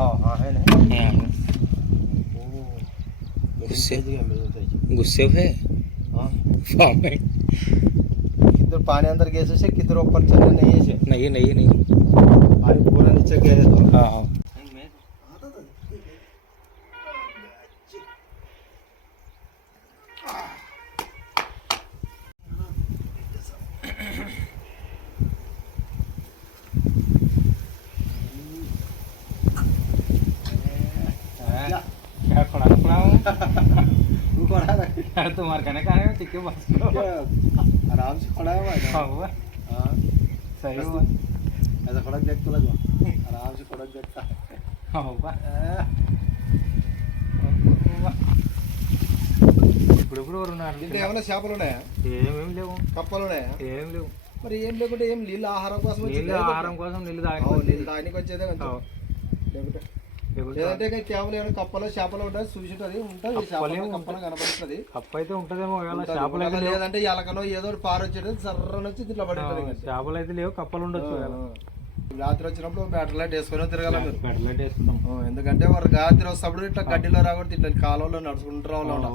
हाँ हाँ है ना? हाँ। गुस्से। गुस्से पे? हाँ। फार्म किधर पानी अंदर गए से किधर ऊपर चले नहीं है नहीं नहीं नहीं पानी पूरा नीचे गए तो। हाँ हाँ। खड़ा खड़ा हूँ तू खड़ा रह यार तुम्हारे कहने का है टिके बस क्या आराम से खड़ा है भाई हाँ हुआ हाँ सही हुआ ऐसा खड़ा देख तो लगा आराम से खड़ा देखता है हाँ हुआ ఇప్పుడు ఇప్పుడు ఎవరు ఉన్నారు దీంట్లో ఏమైనా చేపలు ఉన్నాయా ఏమేమి లేవు కప్పలు ఉన్నాయా ఏం లేవు మరి ఏం లేకుంటే ఏం నీళ్ళు ఆహారం కోసం నీళ్ళు వచ్చిందా? ఆహారం కోసం నీళ్ళు అవును, తాగి నీళ్ళు తాగనీకి వచ్చేదే కొంచెం లేకుంటే లేదంటే కేవలం ఏమైనా కప్పలు చేపలు ఉంటాయి చూసి ఉంటుంది ఉంటుంది. కప్పలు కనపడుతుంది కప్పు అయితే ఉంటదేమో. చేపలు అయితే లేదంటే ఎలకనో ఏదో ఒకటి పారు వచ్చేది సర్రని వచ్చి ఇట్లా పడి ఉంటుంది ఇంకా. చేపలు అయితే లేవు కప్పలు ఉండొచ్చు. రాత్రి వచ్చినప్పుడు బ్యాటరీ లైట్ వేసుకొని తిరగాల మీరు. పెడలైట్ వేసుకుంటాం ఆ, ఎందుకంటే వారు రాత్రి వస్తప్పుడు ఇట్లా గడ్డిలో రాకూడదు ఇట్లా కాలంలో నడుచుకుంటూ రావాలి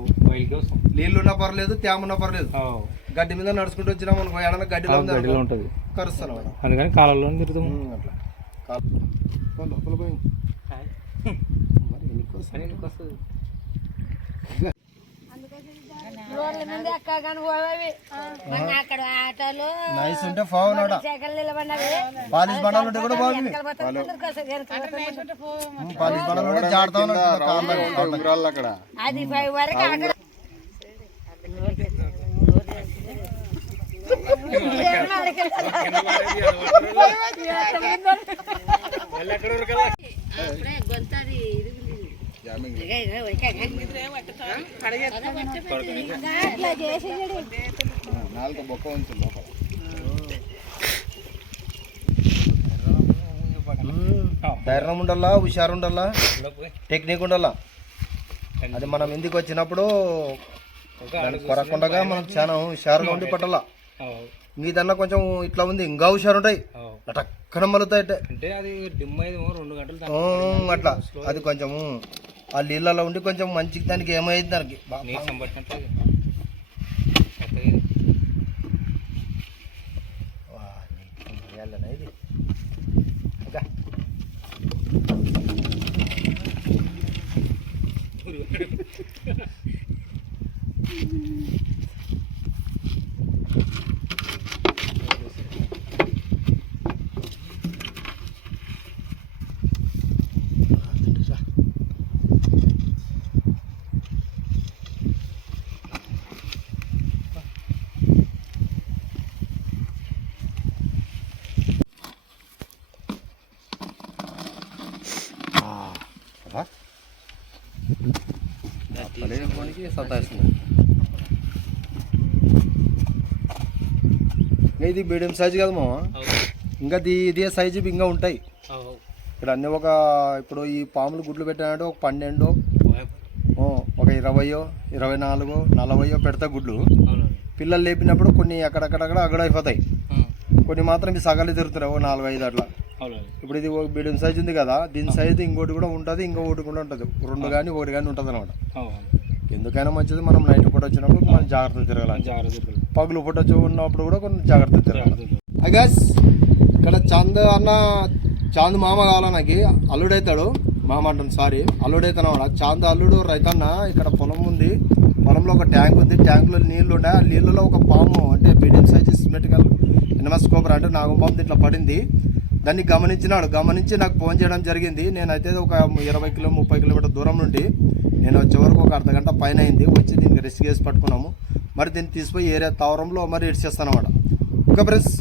నీళ్ళు ఉన్నా పర్లేదు తేమ ఉన్నా పర్లేదు. గడ్డి మీద నడుచుకుంటూ వచ్చినాం అనుకో ఏడన్నా గడ్డిలో గడ్డిలో ఉంటుంది. కరుస్తాను. అందుకని కాలంలో తిరుగుతాం. అట్లా. లోపల పోయి. మరి రోడ్ల మీద అక్కడ ఆటోలు నైస్ ఉంటే ఫోన్ ఆడ సెకలు నిలబడినవి. పాలిష్ బండాలు ఉంటే కూడా బాగుంది. పాలిష్ బండాలు జాడుతా అక్కడ. అది ఫైవ్ వరకు అక్కడ. నాలుగు బొక్క ఉంచు లోపల ధైర్యం ఉండాలా హుషారు ఉండాలా? టెక్నిక్ ఉండాలా? అది మనం ఇంటికి వచ్చినప్పుడు కొరకుండగా మనం చాలా హుషారుగా ఉండి పట్టాలా మీదన్నా కొంచెం ఇట్లా ఉంది ఇంకా హుషారు ఉంటాయి. టక్కన మలుతాయి అంటే. అది డిమ్ అయిందేమో రెండు గంటలు అట్లా. అది కొంచెము ఆ నీళ్ళలో ఉండి కొంచెం మంచి దానికి ఏమైంది దానికి? పడేయడానికి సతాయిస్తుంది ఇంకా ఇది మీడియం సైజు కదా మామ ఇంకా ఇది ఇదే సైజు ఇంకా ఉంటాయి. ఇక్కడ అన్ని ఒక ఇప్పుడు ఈ పాములు గుడ్లు పెట్టానంటే ఒక పన్నెండు ఒక ఇరవయో ఇరవై నాలుగో నలభయో పెడతా గుడ్లు. పిల్లలు లేపినప్పుడు కొన్ని అక్కడక్కడక్కడ అగడైపోతాయి. కొన్ని మాత్రం ఈ సగాలు తిరుగుతున్నాయి ఓ నాలుగు ఐదు అట్లా. ఇప్పుడు ఇది ఒక మీడియం సైజు ఉంది కదా దీని సైజు ఇంకోటి కూడా ఉంటుంది ఇంకొకటి కూడా ఉంటుంది. రెండు కానీ ఒకటి కానీ ఉంటుంది అనమాట ఎందుకైనా మంచిది మనం నైట్ పూట వచ్చినప్పుడు మనం జాగ్రత్తలు తిరగాలి. పగులు పూట ఉన్నప్పుడు కూడా కొన్ని జాగ్రత్తలు తిరగాలి. అగస్ ఇక్కడ చంద్ అన్న చాంద్ మామ కావాలా నాకు? అల్లుడైతాడు మామ అంటాను సారీ అల్లుడైతాను అన్నమాట చాంద్ అల్లుడు రైతన్న ఇక్కడ పొలం ఉంది. పొలంలో ఒక ట్యాంక్ ఉంది. ట్యాంకులో నీళ్ళు ఉన్నాయి ఆ నీళ్ళలో ఒక పాము అంటే మీడియం సైజ్ సిమెటికల్ ఎనమస్ కోబర్ అంటే నాగపాము ఇట్లా పడింది. దాన్ని గమనించినాడు. గమనించి నాకు ఫోన్ చేయడం జరిగింది. నేనైతే ఒక ఇరవై కిలో ముప్పై కిలోమీటర్ దూరం నుండి నేను వచ్చే వరకు ఒక అర్ధ గంట పైన అయింది. వచ్చి దీనికి రెస్క్ చేసి పట్టుకున్నాము. మరి దీన్ని తీసిపోయి ఏరియా తావరంలో మరి ఇడిచేస్తాను అనమాట ఓకే ఫ్రెండ్స్